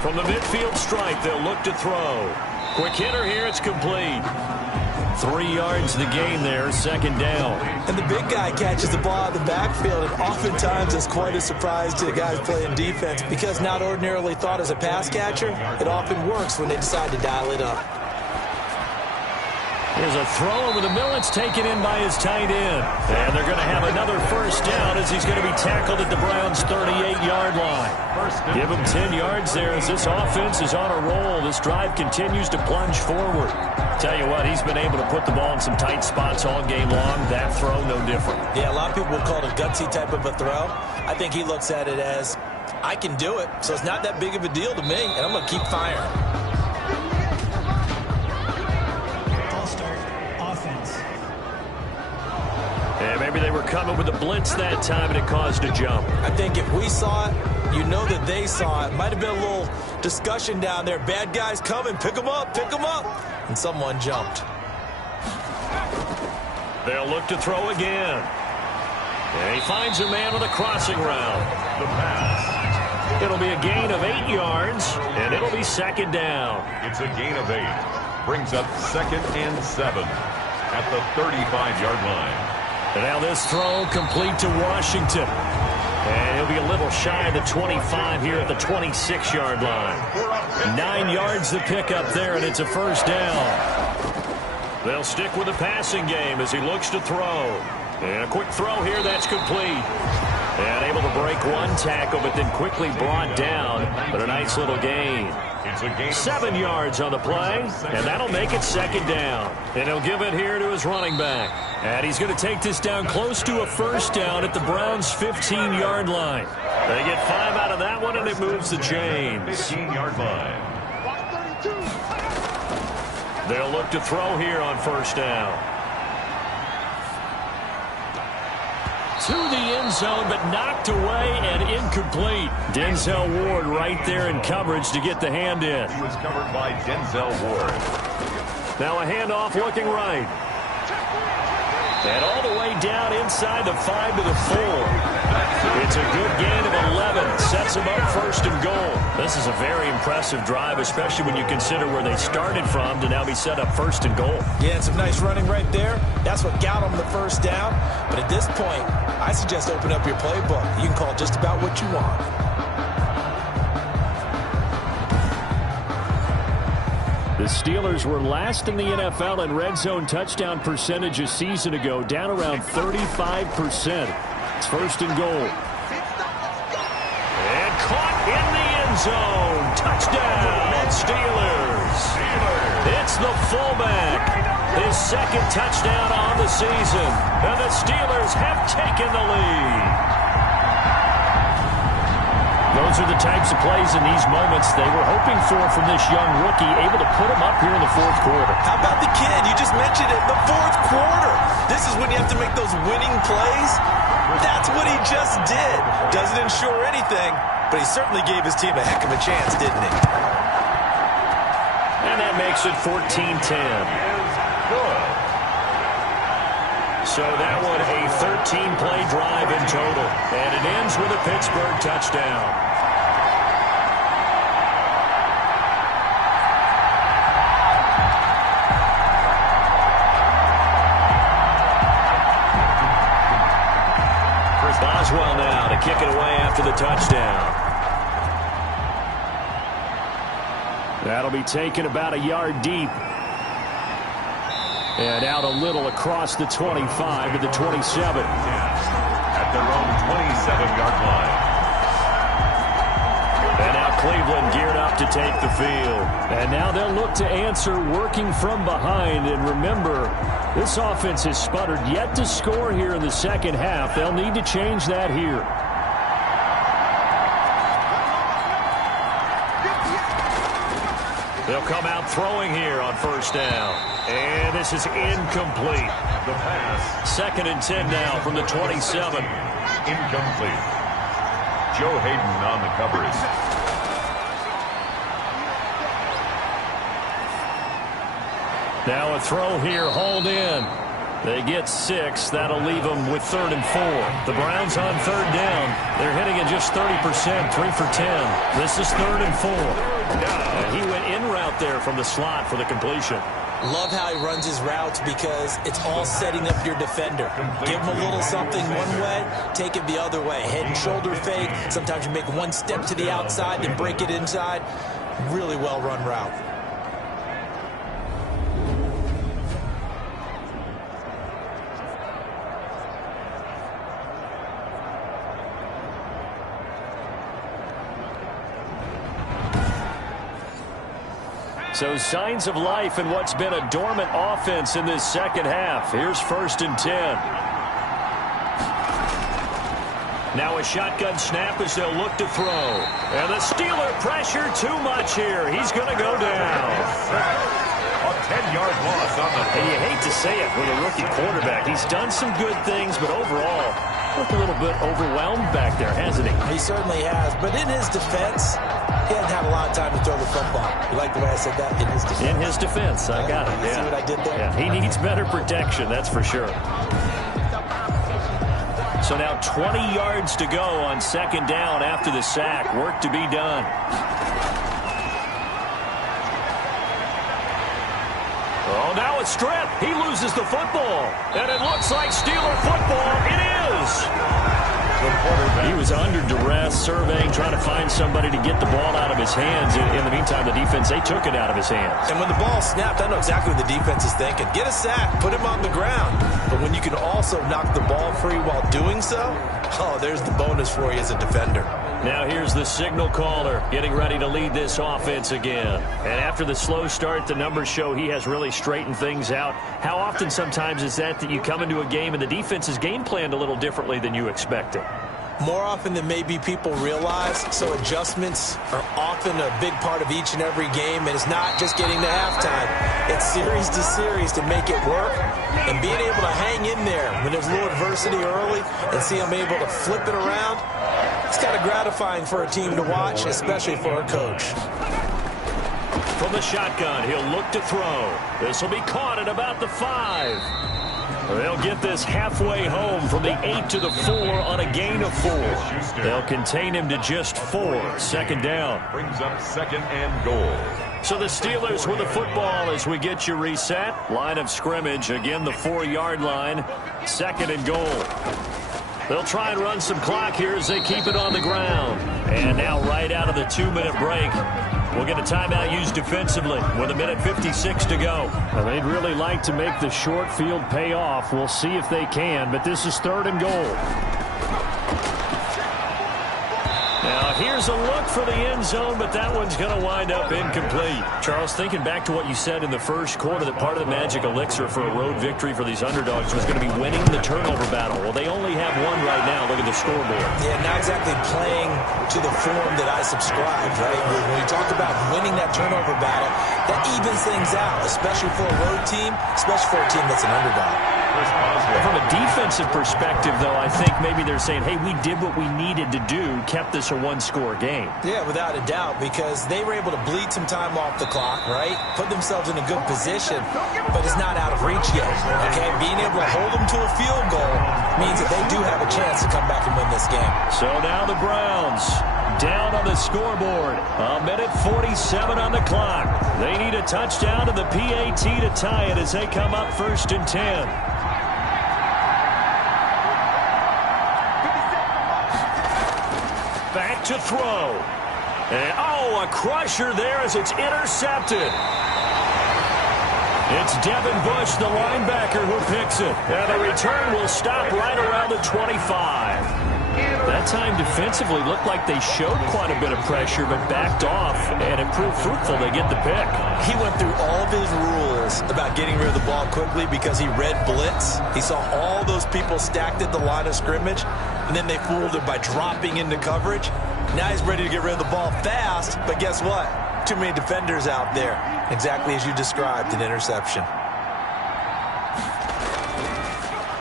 From the midfield stripe, they'll look to throw. Quick hitter here, it's complete. 3 yards the game there, second down. And the big guy catches the ball out of the backfield, and oftentimes it's quite a surprise to the guys playing defense because not ordinarily thought as a pass catcher, it often works when they decide to dial it up. Here's a throw over the middle. It's taken in by his tight end. And they're going to have another first down as he's going to be tackled at the Browns' 38-yard line. Give him 10 yards there as this offense is on a roll. This drive continues to plunge forward. Tell you what, he's been able to put the ball in some tight spots all game long. That throw, no different. Yeah, a lot of people will call it a gutsy type of a throw. I think he looks at it as, I can do it, so it's not that big of a deal to me, and I'm going to keep firing. And maybe they were coming with a blitz that time, and it caused a jump. I think if we saw it, you know that they saw it. Might have been a little discussion down there. Bad guys coming. Pick them up. Pick them up. And someone jumped. They'll look to throw again. And he finds a man with a crossing route. The pass. It'll be a gain of 8 yards, and it'll be second down. It's a gain of 8. Brings up 2nd and 7 at the 35-yard line. And now this throw complete to Washington. And he'll be a little shy of the 25 here at the 26-yard line. 9 yards the pickup there, and it's a first down. They'll stick with the passing game as he looks to throw. And a quick throw here, that's complete. And able to break one tackle, but then quickly brought down. But a nice little gain. 7 yards on the play, and that'll make it second down. And he'll give it here to his running back. And he's going to take this down close to a first down at the Browns' 15-yard line. They get 5 out of that one, and it moves the chains. 15-yard line. They'll look to throw here on first down. To the end zone, but knocked away and incomplete. Denzel Ward right there in coverage to get the hand in. He was covered by Denzel Ward. Now a handoff looking right. And all the way down inside the 5 to the 4. It's a good gain of 11. Sets them up first and goal. This is a very impressive drive, especially when you consider where they started from to now be set up first and goal. Yeah, and some nice running right there. That's what got them the first down. But at this point, I suggest open up your playbook. You can call just about what you want. The Steelers were last in the NFL in red zone touchdown percentage a season ago, down around 35%. It's first and goal. And caught in the end zone. Touchdown, Steelers. It's the fullback. His second touchdown on the season. And the Steelers have taken the lead. Those are the types of plays in these moments they were hoping for from this young rookie, able to put him up here in the fourth quarter. How about the kid? You just mentioned it, the fourth quarter. This is when you have to make those winning plays. That's what he just did. Doesn't ensure anything, but he certainly gave his team a heck of a chance, didn't he? And that makes it 14-10. So that one a 13-play drive in total. And it ends with a Pittsburgh touchdown. Boswell now to kick it away after the touchdown. That'll be taken about a yard deep. And out a little across the 25 to the 27. At their own 27-yard line. And now Cleveland geared up to take the field. And now they'll look to answer working from behind. And remember, this offense has sputtered yet to score here in the second half. They'll need to change that here. They'll come out throwing here on first down. And this is incomplete. The pass. Second and 10 now from the 27. Incomplete. Joe Hayden on the coverage. Now a throw here, hauled in. They get 6. That'll leave them with 3rd and 4. The Browns on 3rd down. They're hitting at just 30%, 3 for 10. This is 3rd and 4. And he went in route there from the slot for the completion. Love how he runs his routes because it's all setting up your defender. Give him a little something one way, take it the other way. Head and shoulder fake. Sometimes you make one step to the outside, then break it inside. Really well run route. So signs of life in what's been a dormant offense in this second half. Here's 1st and 10. Now a shotgun snap as they'll look to throw. And the Steeler pressure too much here. He's going to go down. A 10-yard loss on the play. And you hate to say it with a rookie quarterback. He's done some good things, but overall, looked a little bit overwhelmed back there, hasn't he? He certainly has. But in his defense, he hasn't had a lot of time to throw the football. You like the way I said that? In his defense. In his defense. I got it. You see what I did there? Yeah, he needs better protection, that's for sure. So now 20 yards to go on 2nd down after the sack. Work to be done. Oh, now a strip. He loses the football. And it looks like Steeler football. It is. He was under duress, surveying, trying to find somebody to get the ball out of his hands. In the meantime, the defense, they took it out of his hands. And when the ball snapped, I know exactly what the defense is thinking. Get a sack, put him on the ground. But when you can also knock the ball free while doing so, oh, there's the bonus for you as a defender. Now here's the signal caller getting ready to lead this offense again. And after the slow start, the numbers show he has really straightened things out. How often sometimes is that you come into a game and the defense is game planned a little differently than you expected? More often than maybe people realize, so adjustments are often a big part of each and every game, and it's not just getting to halftime. It's series to series to make it work, and being able to hang in there when there's a little adversity early and see them able to flip it around, it's kind of gratifying for a team to watch, especially for a coach. From the shotgun, he'll look to throw. This will be caught at about the 5. They'll get this halfway home from the 8 to the 4 on a gain of 4. They'll contain him to just 4. 2nd down. Brings up 2nd and goal. So the Steelers with the football as we get you reset. Line of scrimmage, again the 4-yard line. 2nd and goal. They'll try and run some clock here as they keep it on the ground. And now right out of the 2-minute break, we'll get a timeout used defensively with 1:56 to go. Well, they'd really like to make the short field pay off. We'll see if they can, but this is 3rd and goal. Now here's a look for the end zone, but that one's going to wind up incomplete. Charles, thinking back to what you said in the first quarter, that part of the magic elixir for a road victory for these underdogs was going to be winning the turnover battle. Well, they only have one right now. Look at the scoreboard. Yeah, not exactly playing to the form that I subscribe, right? When you talk about winning that turnover battle, that evens things out, especially for a road team, especially for a team that's an underdog. From a defensive perspective, though, I think maybe they're saying, hey, we did what we needed to do, kept this a one-score game. Yeah, without a doubt, because they were able to bleed some time off the clock, right? Put themselves in a good position, but it's not out of reach yet, okay? Being able to hold them to a field goal means that they do have a chance to come back and win this game. So now the Browns down on the scoreboard. 1:47 on the clock. They need a touchdown to the PAT to tie it as they come up 1st and 10. Back to throw. And, oh, a crusher there as it's intercepted. It's Devin Bush, the linebacker, who picks it. And the return will stop right around the 25. That time defensively looked like they showed quite a bit of pressure, but backed off, and it proved fruitful. They get the pick. He went through all of his rules about getting rid of the ball quickly because he read blitz. He saw all those people stacked at the line of scrimmage, and then they fooled him by dropping into coverage. Now he's ready to get rid of the ball fast, but guess what? Too many defenders out there. Exactly as you described, an interception.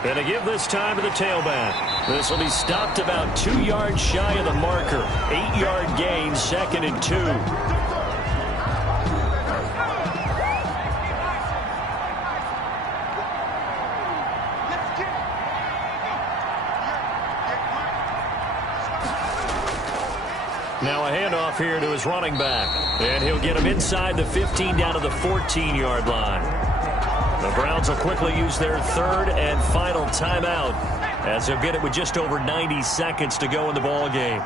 And to give this time to the tailback. This will be stopped about 2 yards shy of the marker. 8-yard gain, 2nd and 2. Now a handoff here to his running back. And he'll get him inside the 15 down to the 14-yard line. The Browns will quickly use their third and final timeout as they'll get it with just over 90 seconds to go in the ball game.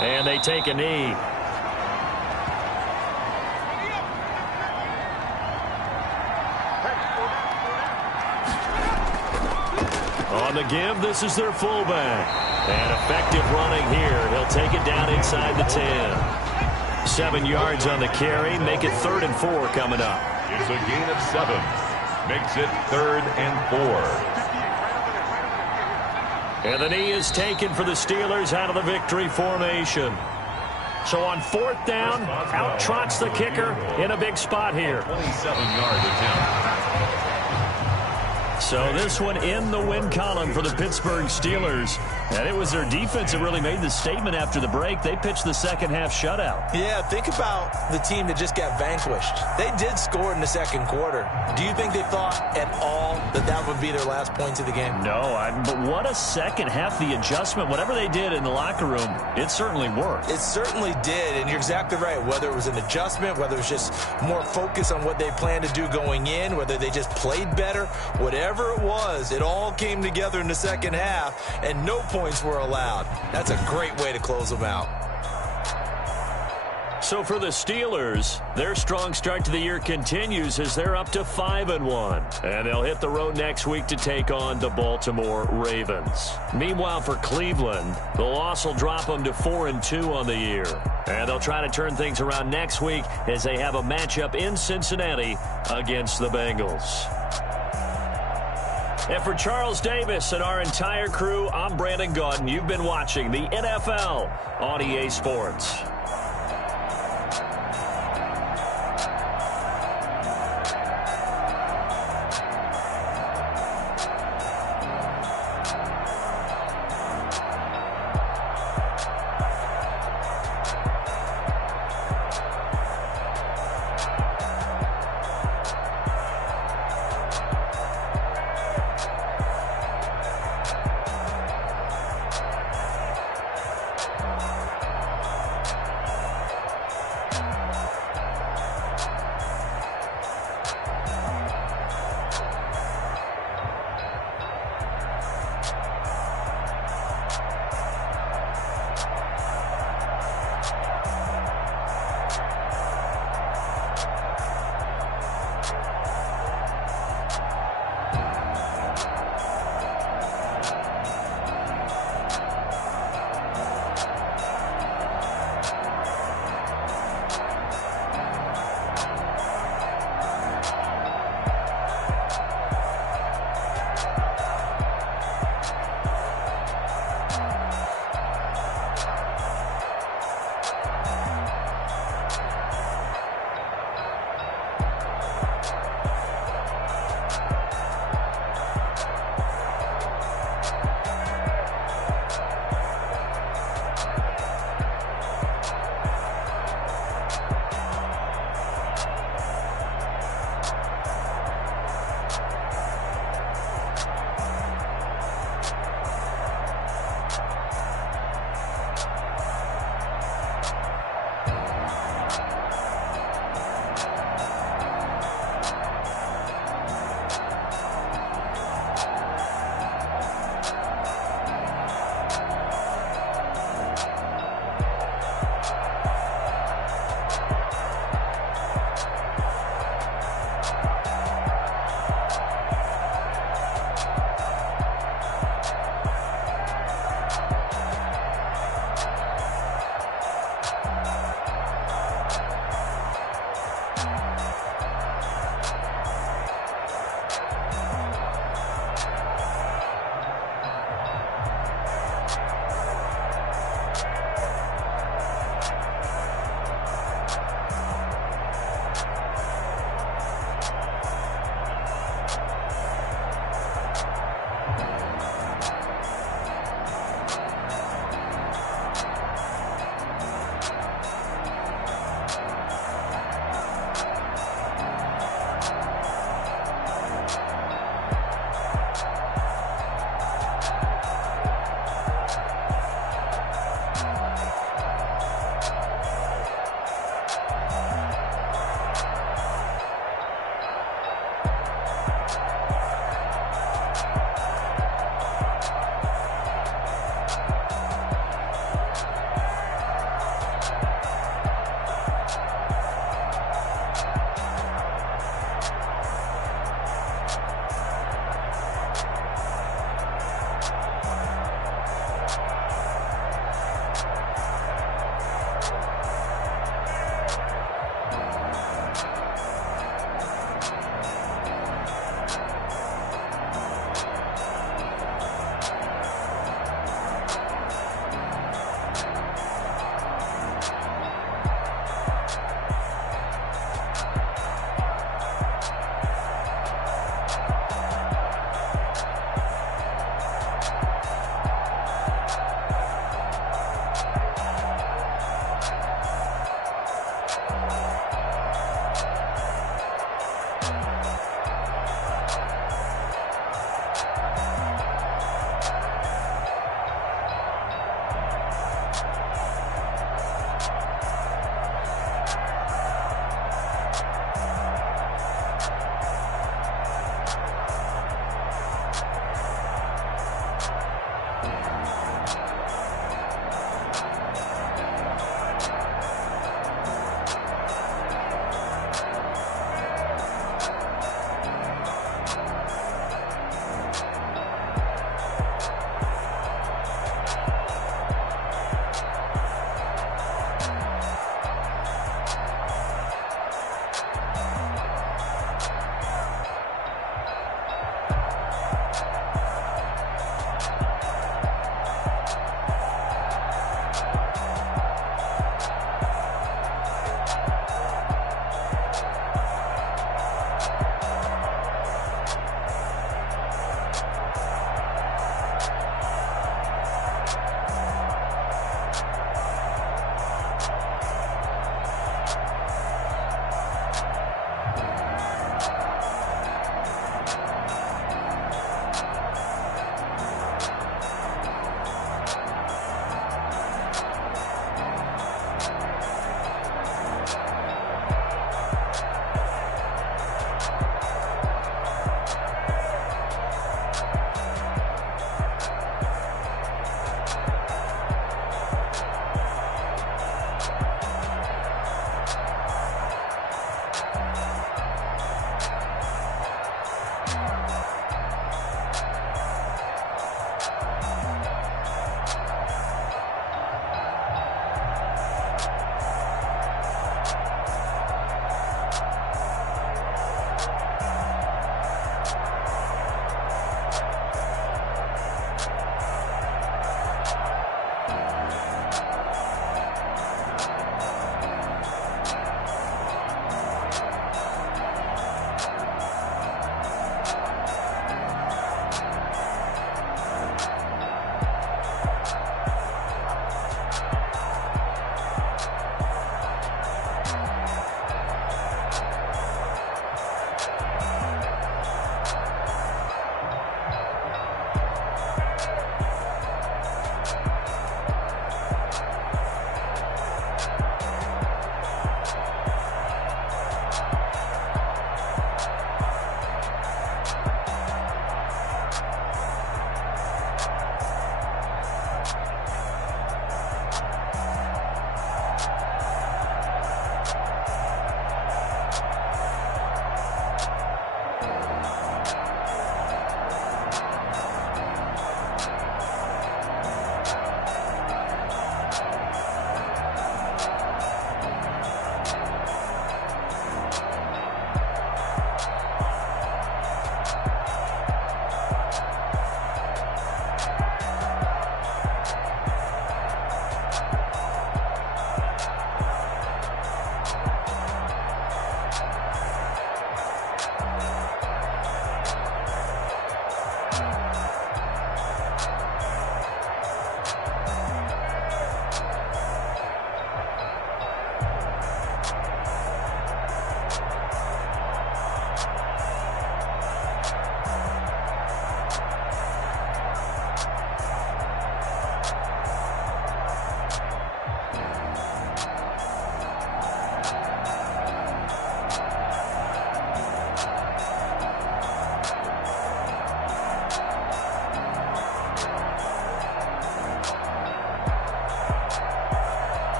And they take a knee. On the give, this is their fullback. And effective running here. He'll take it down inside the 10. 7 yards on the carry. Make it 3rd and 4 coming up. It's a gain of 7. Makes it 3rd and 4. And the knee is taken for the Steelers out of the victory formation. So on 4th down, out trots the kicker in a big spot here. 27-yard attempt. So this one in the win column for the Pittsburgh Steelers. And it was their defense that really made the statement after the break. They pitched the second half shutout. Yeah, think about the team that just got vanquished. They did score in the second quarter. Do you think they thought at all that that would be their last points of the game? No, but what a second half. The adjustment, whatever they did in the locker room, it certainly worked. It certainly did, and you're exactly right. Whether it was an adjustment, whether it was just more focus on what they planned to do going in, whether they just played better, whatever it was, it all came together in the second half, and no points were allowed. That's a great way to close them out. So for the Steelers, their strong start to the year continues as they're up to 5-1. And they'll hit the road next week to take on the Baltimore Ravens. Meanwhile, for Cleveland, the loss will drop them to 4-2 on the year. And they'll try to turn things around next week as they have a matchup in Cincinnati against the Bengals. And for Charles Davis and our entire crew, I'm Brandon Gaudin. You've been watching the NFL on EA Sports.